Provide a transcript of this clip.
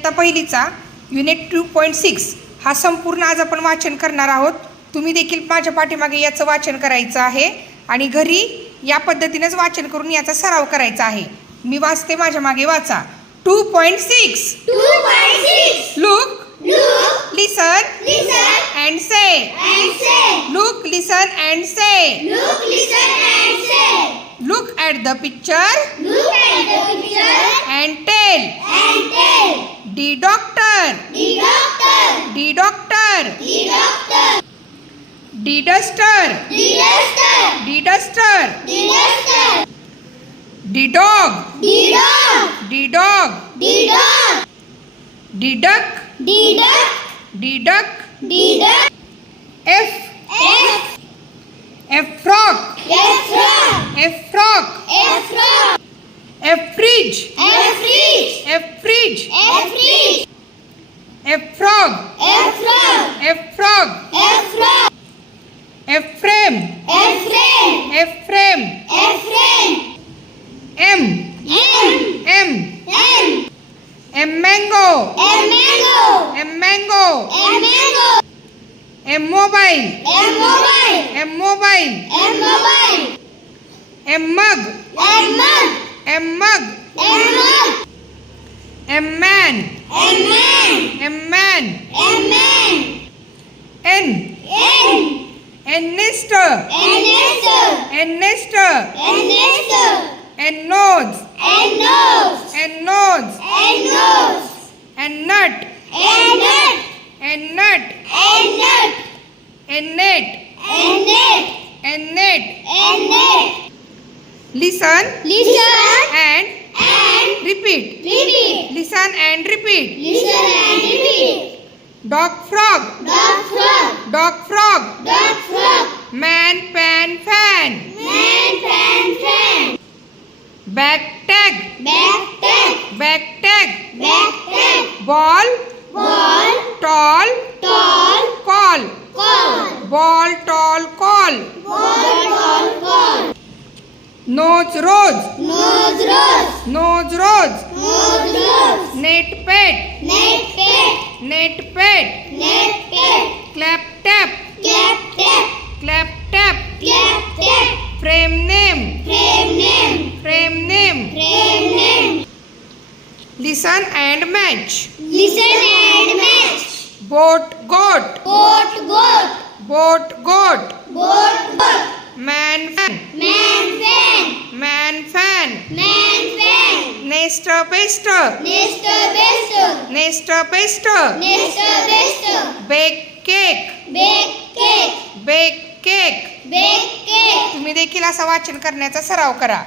इयत्ता पहिलीचा unit two point six हा संपूर्ण आज आपण वाचन करणार आहोत. तुम्ही देखील माझ्या पाठीमागे याचं वाचन करायचं आहे आणि घरी या पद्धतीनेच वाचन करून याचा सराव करायचा आहे. मी वाचते माझ्या मागे वाचा. Two point six. Look listen listen, and say and say. Look listen and say Look, listen, and say. Look at the picture Look at the picture. And tell and tell. The doctor. The doctor. The doctor. The doctor. The duster. The duster. The duster. The duster. The dog. The dog. The dog. The dog. The duck. The duck. The duck. The duck. F. F. F frog. F frog. F frog. F frog. A fridge. A fridge. A fridge. A fridge. A frog. A frog. A frog. A frog. A frame. A frame. A frame. A frame. M. M. M. M. A mango. A mango. A mango. A mango. A mobile. A mobile. A mobile. A mobile. A mug. A mug. A mug. A mug. A man. A man. A man. A man. An. Nester. A nester. A nester. A nester. A nose. A nose. A nose. A nose. A nut. A nut. A nut. A nut. A net. A net. A net. A net. Listen. Listen. And. And. Repeat. Repeat. Listen and repeat. Listen and repeat. Dog frog. Dog frog. Dog frog. Dog frog. Man pan fan. Man pan fan. Back tag. Back tag. Back tag. Back tag. Ball. Ball. Tall. Nose rose. Nose rose. Nose rose. Nose rose. Net pet net pet net pet net pet clap tap. Clap tap. Clap tap. Clap tap. Frame name. Frame name. Frame name. Frame name. Listen and match. Listen and match. Boat goat. Boat goat. Boat goat. Boat goat. Man man nest pest Nester, bester, nest pest nester, bester. Bake cake Bake cake, bake cake bake cake. तुम्ही देखील असं वाचन करण्याचा सराव करा.